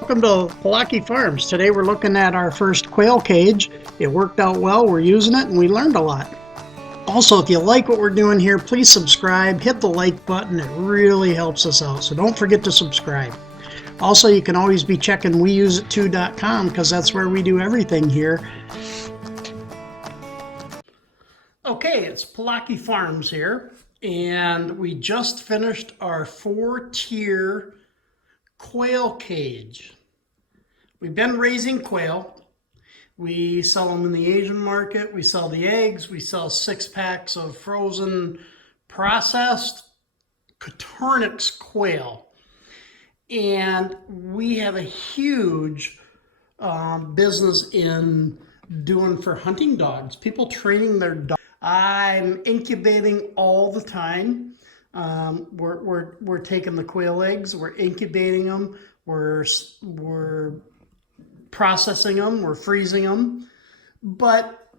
Welcome to Palaki Farms. Today we're looking at our first quail cage. It worked out well, we're using it, and we learned a lot. Also, if you like what we're doing here, please subscribe, hit the like button, it really helps us out, so don't forget to subscribe. Also, you can always be checking weusit2.com because that's where we do everything here. Okay, it's Palaki Farms here, and we just finished our 4-tier quail cage. We've been raising quail. We sell them in the Asian market. We sell the eggs. We sell 6-packs of frozen processed Coturnix quail. And we have a huge business in doing for hunting dogs, people training their dogs. I'm incubating all the time. We're taking the quail eggs, we're incubating them, we're processing them, we're freezing them. But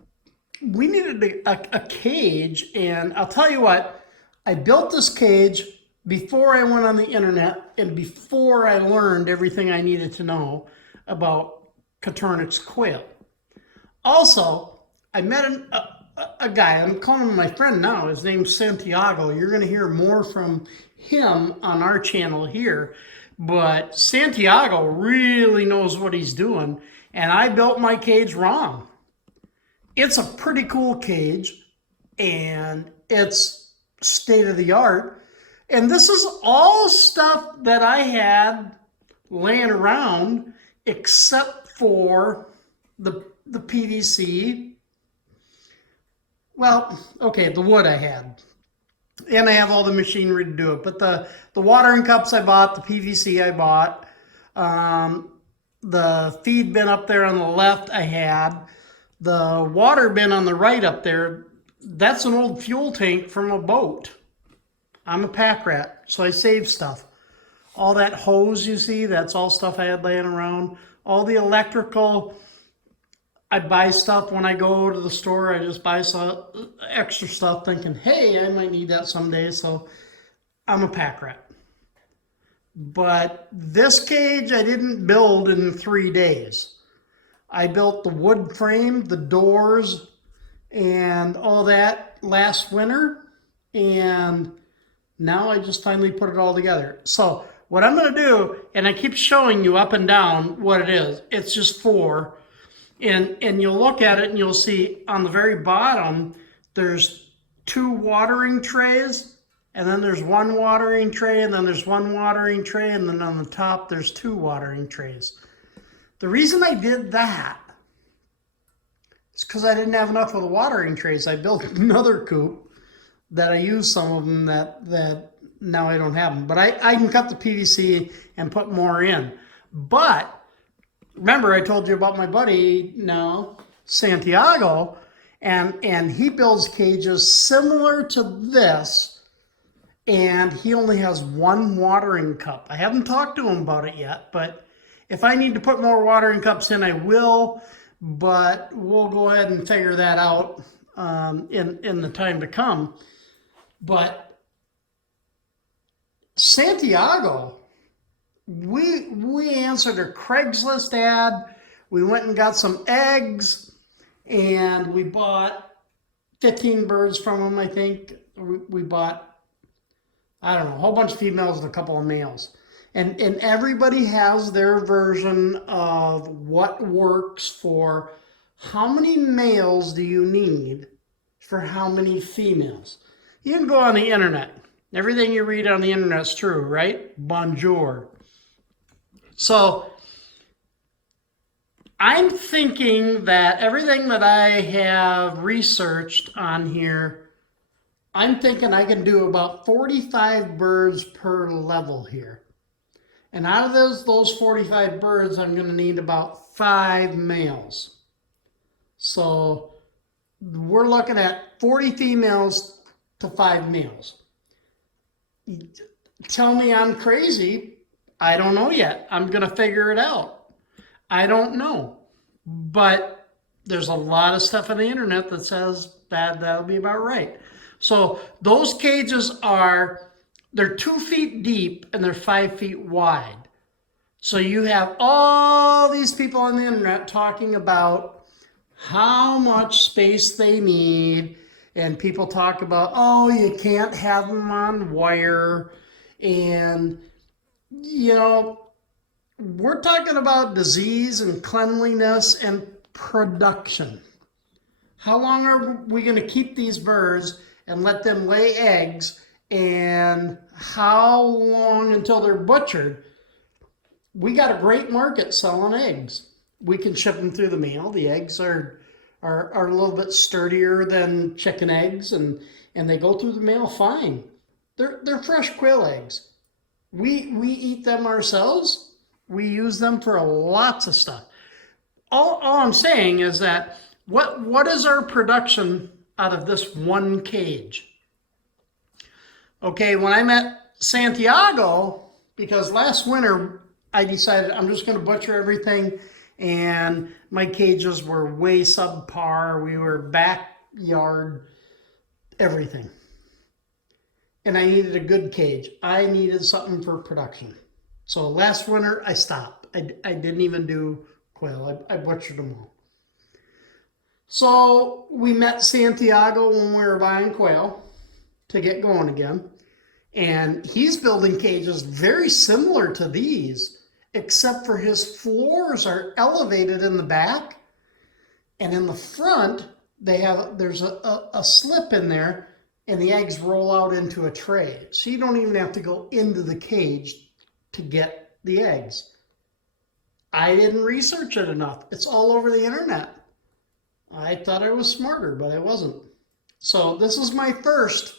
we needed a cage, and I'll tell you what, I built this cage before I went on the internet and before I learned everything I needed to know about Coturnix quail. Also, I met a guy, I'm calling him my friend now, his name's Santiago. You're going to hear more from him on our channel here, but Santiago really knows what he's doing, and I built my cage wrong. It's a pretty cool cage, and it's state-of-the-art, and this is all stuff that I had laying around except for the PVC. Well, okay, the wood I had. And I have all the machinery to do it. But the watering cups I bought, the PVC I bought, the feed bin up there on the left I had, the water bin on the right up there, that's an old fuel tank from a boat. I'm a pack rat, so I save stuff. All that hose you see, that's all stuff I had laying around. All the electrical, I buy stuff when I go to the store. I just buy some extra stuff thinking, hey, I might need that someday. So I'm a pack rat. But this cage I didn't build in 3 days. I built the wood frame, the doors, and all that last winter. And now I just finally put it all together. So what I'm going to do, and I keep showing you up and down what it is. It's just 4. And you'll look at it and you'll see on the very bottom, there's 2 watering trays, and then there's 1 watering tray, and then there's 1 watering tray, and then on the top, there's 2 watering trays. The reason I did that is because I didn't have enough of the watering trays. I built another coop that I used some of them that now I don't have them. But I can cut the PVC and put more in. But remember, I told you about my buddy now, Santiago, and he builds cages similar to this, and he only has 1 watering cup. I haven't talked to him about it yet, but if I need to put more watering cups in, I will, but we'll go ahead and figure that out in the time to come. But Santiago, we answered a Craigslist ad. We went and got some eggs, and we bought 15 birds from them, I think. We bought, I don't know, a whole bunch of females and a couple of males. And everybody has their version of what works for how many males do you need for how many females. You can go on the internet. Everything you read on the internet is true, right? Bonjour. So I'm thinking that everything that I have researched on here, I'm thinking I can do about 45 birds per level here. And out of those 45 birds, I'm going to need about 5 males. So we're looking at 40 females to 5 males. Tell me I'm crazy. I don't know yet. I'm going to figure it out. I don't know. But there's a lot of stuff on the internet that says that'll be about right. So those cages they're 2 feet deep and they're 5 feet wide. So you have all these people on the internet talking about how much space they need, and people talk about, oh, you can't have them on wire, and we're talking about disease and cleanliness and production. How long are we going to keep these birds and let them lay eggs, and how long until they're butchered? We got a great market selling eggs. We can ship them through the mail. The eggs are a little bit sturdier than chicken eggs, and they go through the mail fine. They're fresh quail eggs. We eat them ourselves. We use them for lots of stuff. All I'm saying is that what is our production out of this one cage? Okay, when I met Santiago, because last winter I decided I'm just going to butcher everything, and my cages were way subpar. We were backyard everything. And I needed a good cage. I needed something for production. So last winter I stopped. I didn't even do quail. I butchered them all. So we met Santiago when we were buying quail to get going again. And he's building cages very similar to these, except for his floors are elevated in the back, and in the front there's a slip in there, and the eggs roll out into a tray. So you don't even have to go into the cage to get the eggs. I didn't research it enough. It's all over the internet. I thought I was smarter, but I wasn't. So this is my first.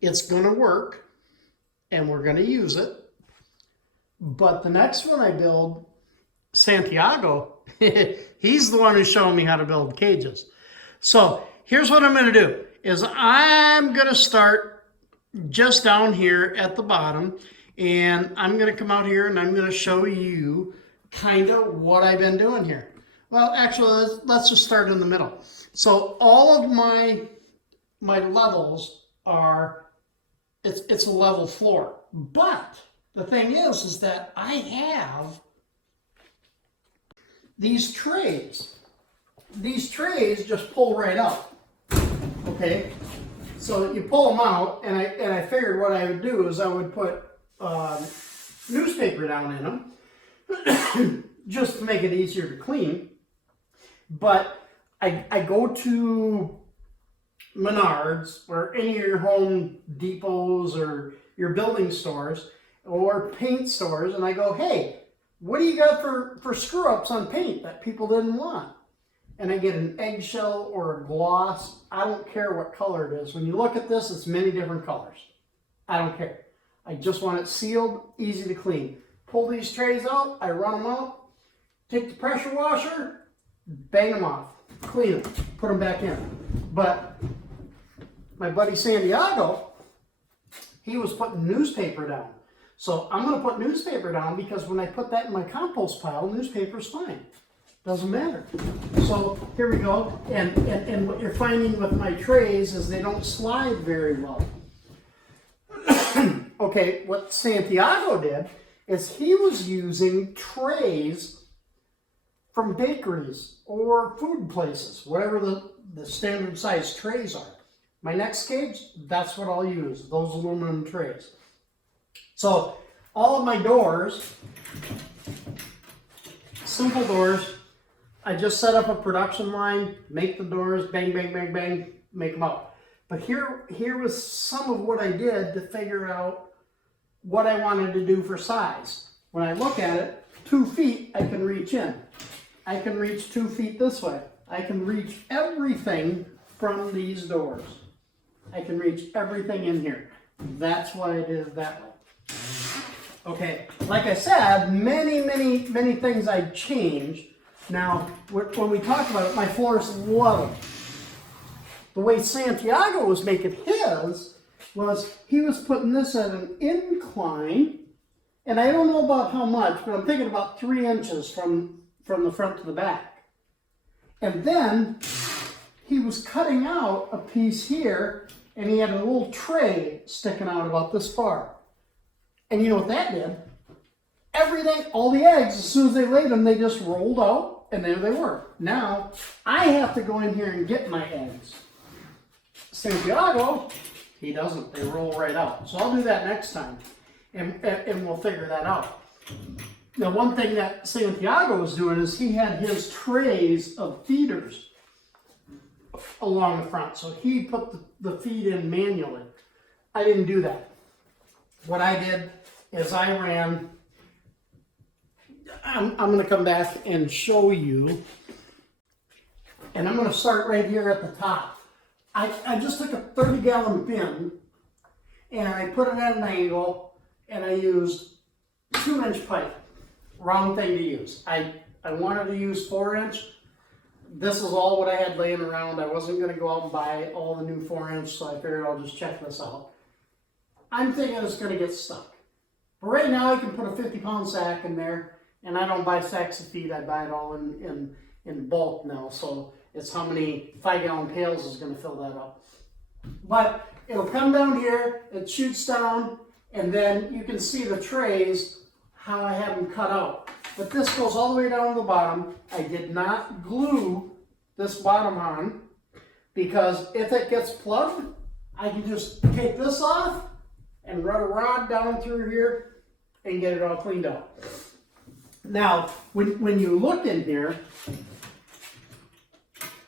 It's going to work, and we're going to use it. But the next one I build, Santiago, he's the one who's showing me how to build cages. So here's what I'm going to do, is I'm going to start just down here at the bottom, and I'm going to come out here and I'm going to show you kind of what I've been doing here. Well, actually, let's just start in the middle. So all of my levels are, it's a level floor. But the thing is that I have these trays. These trays just pull right up. Okay, so you pull them out, and I figured what I would do is I would put newspaper down in them just to make it easier to clean. But I go to Menards or any of your Home Depots or your building stores or paint stores, and I go, hey, what do you got for screw-ups on paint that people didn't want? And I get an eggshell or a gloss. I don't care what color it is. When you look at this, it's many different colors. I don't care. I just want it sealed, easy to clean. Pull these trays out, I run them out, take the pressure washer, bang them off, clean them, put them back in. But my buddy Santiago, he was putting newspaper down. So I'm going to put newspaper down because when I put that in my compost pile, newspaper's fine. Doesn't matter. So here we go. And what you're finding with my trays is they don't slide very well. Okay, what Santiago did is he was using trays from bakeries or food places, whatever the standard size trays are. My next cage, that's what I'll use, those aluminum trays. So all of my doors, simple doors, I just set up a production line, make the doors, bang, bang, bang, bang, make them out. But here was some of what I did to figure out what I wanted to do for size. When I look at it, 2 feet, I can reach in. I can reach 2 feet this way. I can reach everything from these doors. I can reach everything in here. That's why I did it that way. Okay, like I said, many things I've changed. Now, when we talk about it, my floors love it. The way Santiago was making his was he was putting this at an incline, and I don't know about how much, but I'm thinking about 3 inches from the front to the back. And then he was cutting out a piece here, and he had a little tray sticking out about this far. And you know what that did? everything, all the eggs, as soon as they laid them, they just rolled out, and there they were. Now, I have to go in here and get my eggs. Santiago, he doesn't. They roll right out. So I'll do that next time, and we'll figure that out. Now, one thing that Santiago was doing is he had his trays of feeders along the front. So he put the feed in manually. I didn't do that. What I did is I ran, I'm going to come back and show you, and I'm going to start right here at the top. I just took a 30-gallon bin, and I put it at an angle, and I used 2-inch pipe. Wrong thing to use. I wanted to use 4-inch. This is all what I had laying around. I wasn't going to go out and buy all the new 4-inch, so I figured I'll just check this out. I'm thinking it's going to get stuck. But right now I can put a 50-pound sack in there, and I don't buy sacks of feed. I buy it all in bulk now, so it's how many 5-gallon pails is going to fill that up. But it'll come down here, it shoots down, and then you can see the trays, how I have them cut out. But this goes all the way down to the bottom. I did not glue this bottom on, because if it gets plugged, I can just take this off and run a rod down through here and get it all cleaned up. Now, when you look in here,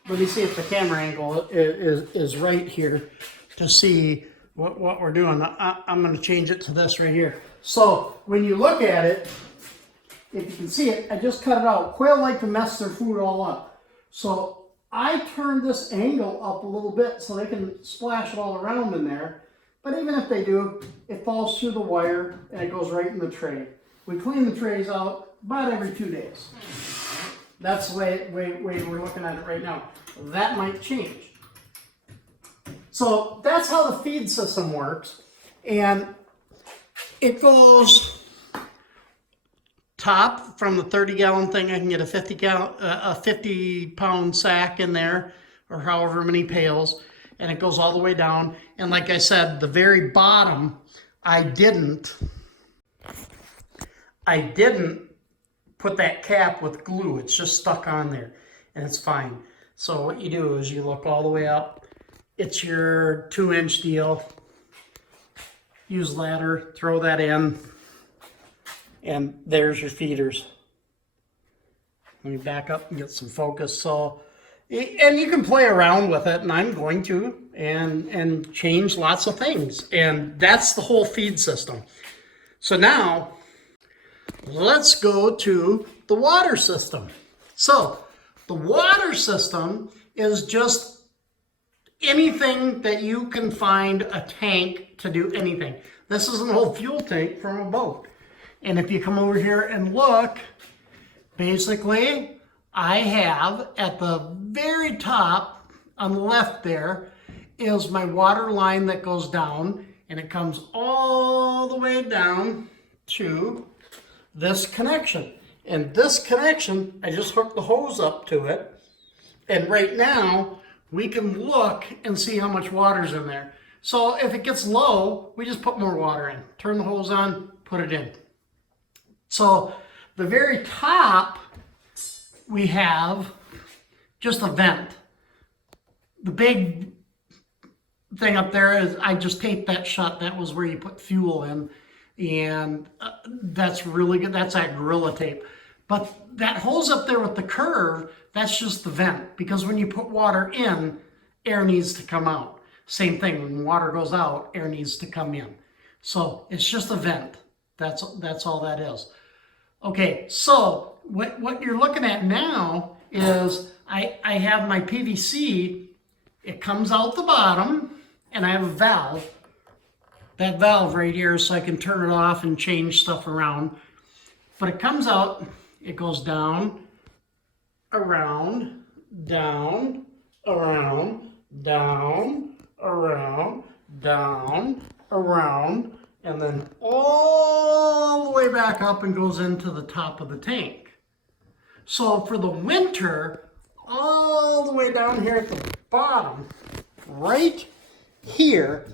let me see if the camera angle is right here to see what we're doing. I'm going to change it to this right here. So when you look at it, if you can see it, I just cut it out. Quail like to mess their food all up. So I turned this angle up a little bit so they can splash it all around in there. But even if they do, it falls through the wire and it goes right in the tray. We clean the trays out about every 2 days. That's the way we're looking at it right now. That might change. So that's how the feed system works. And it goes top from the 30-gallon thing. I can get a 50-pound sack in there, or however many pails, and it goes all the way down. And like I said, the very bottom, I didn't put that cap with glue. It's just stuck on there, and it's fine. So what you do is you look all the way up. It's your 2-inch deal. Use ladder, throw that in, and there's your feeders. Let me back up and get some focus. So, and you can play around with it, and I'm going to, and change lots of things. And that's the whole feed system. So now, let's go to the water system. So, the water system is just anything that you can find a tank to do anything. This is an old fuel tank from a boat. And if you come over here and look, basically, I have at the very top on the left there is my water line that goes down, and it comes all the way down to this connection. And this connection, I just hooked the hose up to it. And right now, we can look and see how much water's in there. So if it gets low, we just put more water in. Turn the hose on, put it in. So the very top, we have just a vent. The big thing up there is I just taped that shut. That was where you put fuel in. And that's really good. That's that Gorilla Tape. But that hose up there with the curve, that's just the vent. Because when you put water in, air needs to come out. Same thing, when water goes out, air needs to come in. So it's just a vent. That's all that is. Okay, so what you're looking at now is I have my PVC. It comes out the bottom, and I have a valve. That valve right here, so I can turn it off and change stuff around. But it comes out, it goes down, around, down, around, down, around, down, around, and then all the way back up and goes into the top of the tank. So for the winter, all the way down here at the bottom, right here,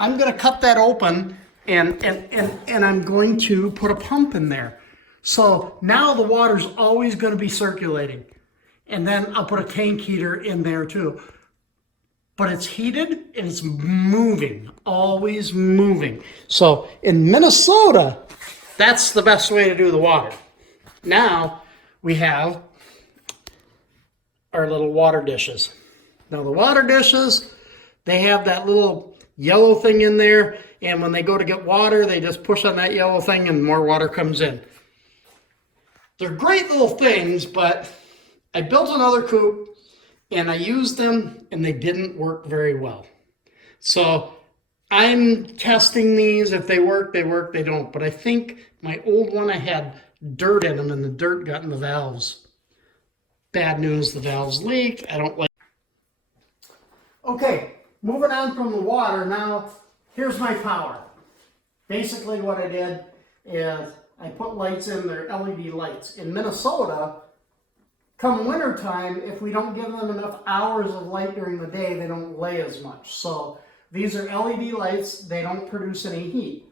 I'm going to cut that open And I'm going to put a pump in there. So now the water's always going to be circulating. And then I'll put a tank heater in there too. But it's heated and it's moving, always moving. So in Minnesota, that's the best way to do the water. Now we have our little water dishes. Now the water dishes, they have that little yellow thing in there, and when they go to get water, they just push on that yellow thing and more water comes in. They're great little things, but I built another coop and I used them and they didn't work very well. So I'm testing these. If they work, they work, they don't. But I think my old one, I had dirt in them and the dirt got in the valves. Bad news, the valves leak. I don't like. Okay, moving on from the water, now here's my power. Basically what I did is I put lights in, they're LED lights. In Minnesota, come winter time, if we don't give them enough hours of light during the day, they don't lay as much. So these are LED lights, they don't produce any heat.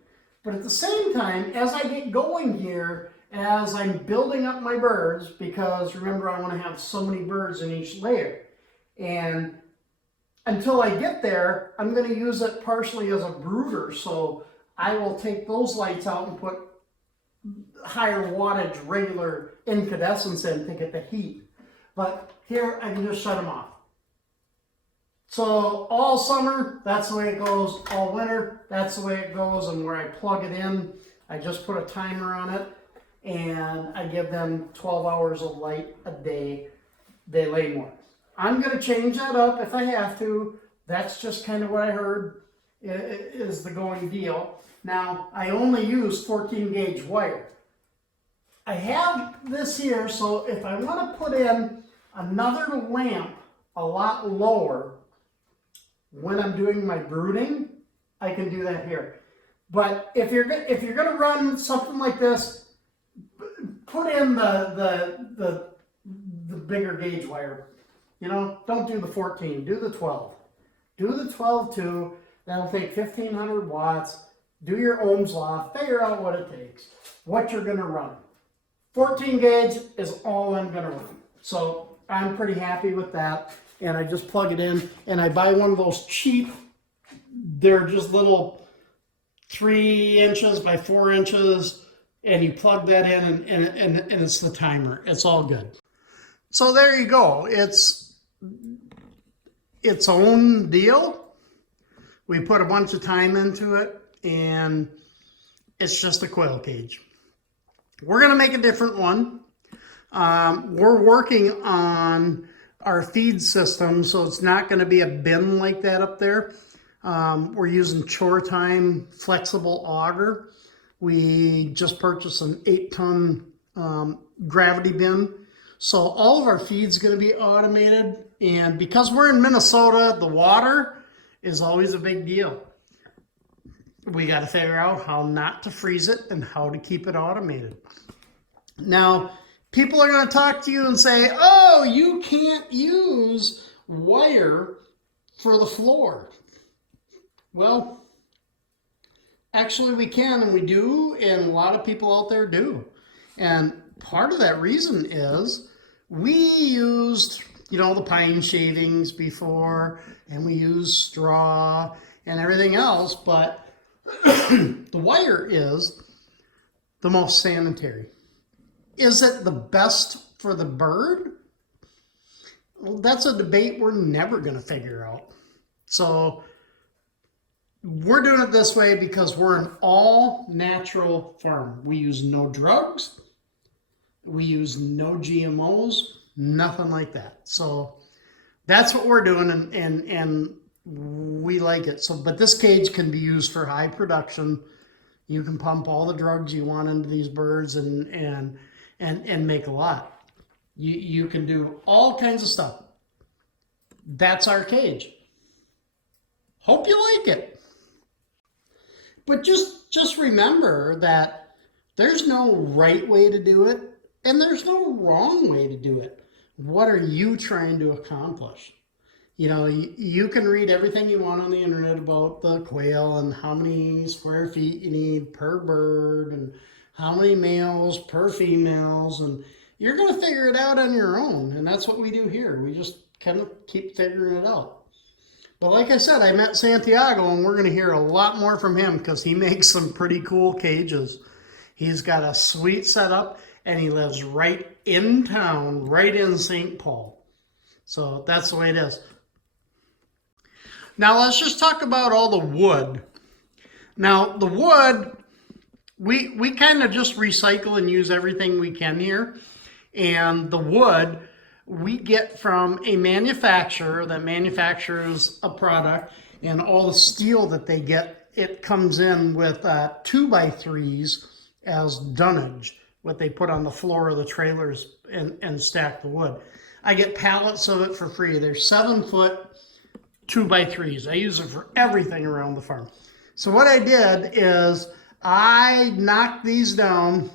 But at the same time, as I get going here, as I'm building up my birds, because remember I want to have so many birds in each layer. And until I get there, I'm going to use it partially as a brooder. So I will take those lights out and put higher wattage regular incandescents in to get the heat. But here I can just shut them off. So all summer, that's the way it goes. All winter, that's the way it goes. And where I plug it in, I just put a timer on it and I give them 12 hours of light a day. They lay more. I'm going to change that up if I have to. That's just kind of what I heard is the going deal. Now, I only use 14 gauge wire. I have this here, so if I want to put in another lamp a lot lower when I'm doing my brooding, I can do that here. But if you're going to run something like this, put in the bigger gauge wire. You know, don't do the 14, do the 12. Do the 12 too. That'll take 1500 watts. Do your Ohm's law, figure out what it takes, what you're gonna run. 14 gauge is all I'm gonna run. So I'm pretty happy with that. And I just plug it in and I buy one of those cheap, they're just little 3 inches by 4 inches, and you plug that in and it's the timer. It's all good. So there you go. It's its own deal. We put a bunch of time into it and it's just a quail cage. We're going to make a different one. We're working on our feed system, so it's not going to be a bin like that up there. We're using chore time flexible auger. We just purchased an 8-ton gravity bin. So all of our feed's going to be automated. And because we're in Minnesota, the water is always a big deal. We got to figure out how not to freeze it and how to keep it automated. Now, people are going to talk to you and say, oh, you can't use wire for the floor. Well, actually we can, and we do, and a lot of people out there do. And part of that reason is we used, you know, the pine shavings before, and we used straw and everything else, but the wire is the most sanitary. Is it the best for the bird? Well, that's a debate we're never going to figure out. So we're doing it this way because we're an all natural farm. We use no drugs. We use no GMOs, nothing like that. So that's what we're doing, and we like it. So, but this cage can be used for high production. You can pump all the drugs you want into these birds and make a lot. You can do all kinds of stuff. That's our cage. Hope you like it. But just remember that there's no right way to do it, and there's no wrong way to do it. What are you trying to accomplish? You know, you can read everything you want on the internet about the quail and how many square feet you need per bird and how many males per females, and you're going to figure it out on your own. And that's what we do here. We just kind of keep figuring it out. But like I said, I met Santiago, and we're going to hear a lot more from him because he makes some pretty cool cages. He's got a sweet setup, and he lives right in town, right in St. Paul. So that's the way it is. Now let's just talk about all the wood. Now the wood, we kind of just recycle and use everything we can here. And the wood we get from a manufacturer that manufactures a product, and all the steel that they get, it comes in with 2x3s as dunnage, what they put on the floor of the trailers and stack the wood. I get pallets of it for free. They're 7-foot 2x3s. I use it for everything around the farm. So what I did is I knocked these down,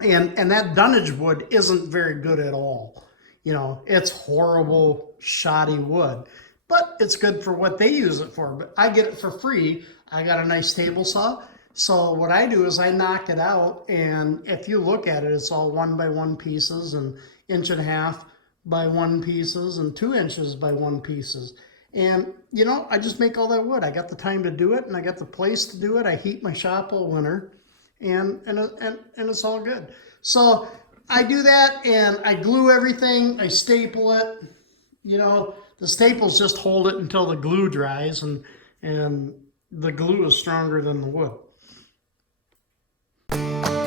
and that dunnage wood isn't very good at all. You know, it's horrible, shoddy wood, but it's good for what they use it for. But I get it for free. I got a nice table saw. So what I do is I knock it out, and if you look at it, it's all 1x1 pieces and 1.5 by 1 pieces and 2 inches by 1 pieces. And, you know, I just make all that wood. I got the time to do it, and I got the place to do it. I heat my shop all winter, and it's all good. So I do that, and I glue everything. I staple it. You know, the staples just hold it until the glue dries, and the glue is stronger than the wood.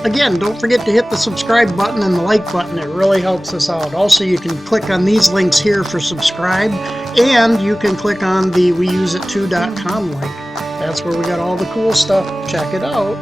Again, don't forget to hit the subscribe button and the like button. It really helps us out. Also, you can click on these links here for subscribe, and you can click on the weuseit2.com link. That's where we got all the cool stuff. Check it out.